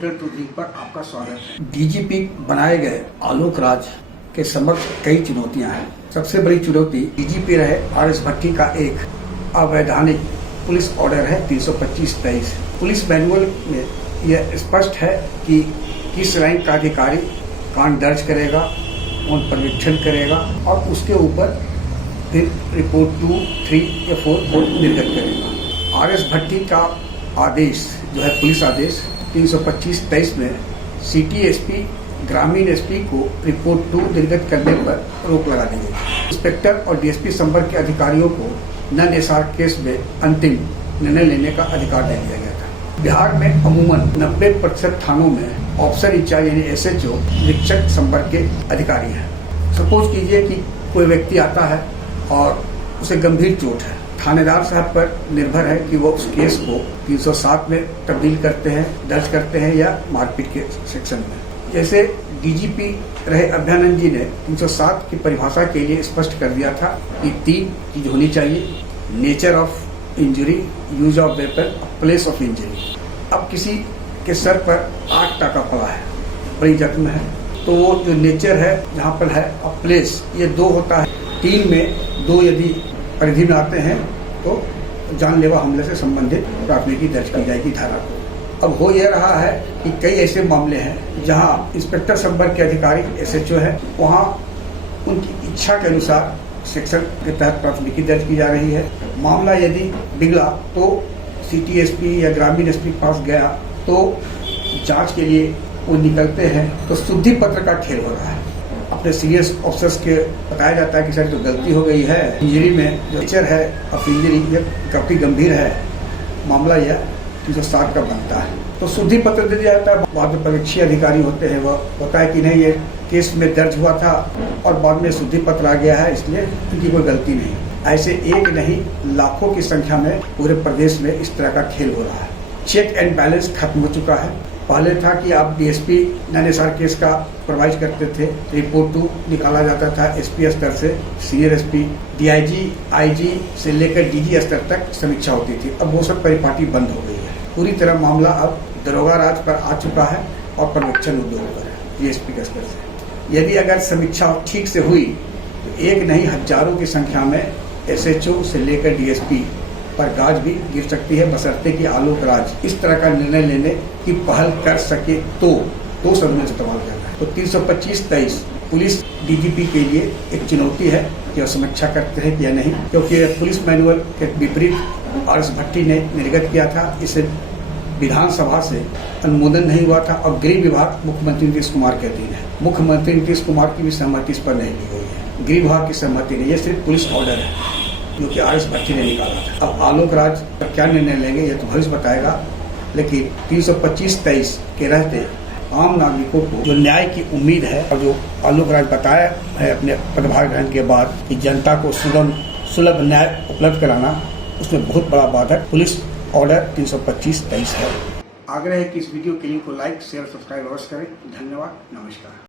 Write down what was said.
Hotel truth पर आपका स्वागत है। डीजीपी बनाए गए आलोक राज के समक्ष कई चुनौतियां हैं। सबसे बड़ी चुनौती डीजीपी रहे आर.एस. भट्टी का एक अवैधानिक पुलिस ऑर्डर है 325/23। पुलिस मैनुअल में यह स्पष्ट है कि किस रैंक का अधिकारी कांड दर्ज करेगा, उन पर्यवेक्षण करेगा और उसके ऊपर फिर रिपोर्ट 2, 3 या 4 निर्गत करेगा। आर.एस. भट्टी का आदेश जो है पुलिस आदेश 325/23 में सिटी एसपी ग्रामीण एसपी को रिपोर्ट 2 निर्गत करने पर रोक लगा दी गई। इंस्पेक्टर और डीएसपी संवर्ग के अधिकारियों को नन एसआर केस में अंतिम निर्णय लेने का अधिकार दे दिया गया था। बिहार में अमूमन 90% थानों में ऑफिसर इंचार्ज यानी एसएचओ निरीक्षक संवर्ग के अधिकारी हैं। सपोज कीजिए कि कोई व्यक्ति आता है और उसे गंभीर चोट है, थानेदार साहब पर निर्भर है कि वो उस केस को 307 में तब्दील करते हैं, दर्ज करते हैं या मारपीट के सेक्शन में। जैसे डीजीपी रहे अभ्यानंद जी ने 307 की परिभाषा के लिए स्पष्ट कर दिया था कि 3 चीज होनी चाहिए: nature of injury, use of weapon, place of injury. अब किसी के सर पर 8 टाका पड़ा है, बड़ी जख्म है, तो वो जो नेचर है जहाँ पर है और प्लेस, ये 2 होता है। 3 में 2 यदि परिधि में आते हैं तो जानलेवा हमले से संबंधित प्राथमिकी दर्ज की जाएगी धारा को। अब हो यह रहा है कि कई ऐसे मामले हैं जहां इंस्पेक्टर संवर्ग के अधिकारी एसएचओ है, वहां उनकी इच्छा के अनुसार सेक्शन के तहत प्राथमिकी दर्ज की जा रही है। मामला यदि बिगड़ा तो सिटी एसपी या ग्रामीण एसपी के पास गया तो जांच के लिए वो निकलते हैं, तो शुद्धि पत्र का खेल हो रहा है। अपने सीनियर ऑफिसर्स के बताया जाता है कि सर तो गलती हो गई है, इंजरी में जो नेचर है ऑफ इंजरी ये काफी गंभीर है, मामला यह 307 का बनता है, तो शुद्धि पत्र दे दिया जाता है। बाद में परीक्षी अधिकारी होते हैं, वह होता है कि नहीं ये केस में दर्ज हुआ था और बाद में शुद्धि पत्र आ गया है, इसलिए इनकी कोई गलती नहीं। ऐसे एक नहीं लाखों की संख्या में पूरे प्रदेश में इस तरह का खेल हो रहा है। चेक एंड बैलेंस खत्म हो चुका है। पहले था कि आप डीएसपी नन एसआर केस का प्रोवाइड करते थे, रिपोर्ट 2 निकाला जाता था एसपी स्तर से, सीनियर एसपी, डीआईजी, आईजी से लेकर डीजी स्तर तक समीक्षा होती थी। अब वो सब परिपाटी बंद हो गई है। पूरी तरह मामला अब दरोगा राज पर आ चुका है और पर्यवेक्षण उद्योग पर है डीएसपी के स्तर से। यदि अगर समीक्षा ठीक से हुई तो एक नहीं हजारों की संख्या में एसएचओ से लेकर डीएसपी पर गाज भी गिर सकती है, बशर्ते कि आलोक राज इस तरह का निर्णय लेने की पहल कर सके तो सदन से इस्तेमाल करना है। तो 325/23 पुलिस डीजीपी के लिए एक चुनौती है कि समीक्षा करते हैं या नहीं, क्योंकि पुलिस मैनुअल के विपरीत आर.एस. भट्टी ने निर्गत किया था। इसे विधानसभा से अनुमोदन नहीं हुआ था और गृह विभाग मुख्यमंत्री नीतीश कुमार के अधीन है। मुख्यमंत्री नीतीश कुमार की भी सहमति इस पर नहीं ली गई है, गृह विभाग की सहमति नहीं, ये सिर्फ पुलिस ऑर्डर है जो कि आर.एस. भट्टी ने निकाला था। अब आलोक राज क्या निर्णय लेंगे ये तो भविष्य बताएगा, लेकिन 325/23 के रहते आम नागरिकों को जो न्याय की उम्मीद है और जो आलोक राज बताया है अपने पदभार ग्रहण के बाद कि जनता को सुलभ न्याय उपलब्ध कराना, उसमें बहुत बड़ा बाधक पुलिस ऑर्डर 325/23 है। आग्रह है कि इस वीडियो के लिंक को लाइक, शेयर, सब्सक्राइब अवश्य करें। धन्यवाद, नमस्कार।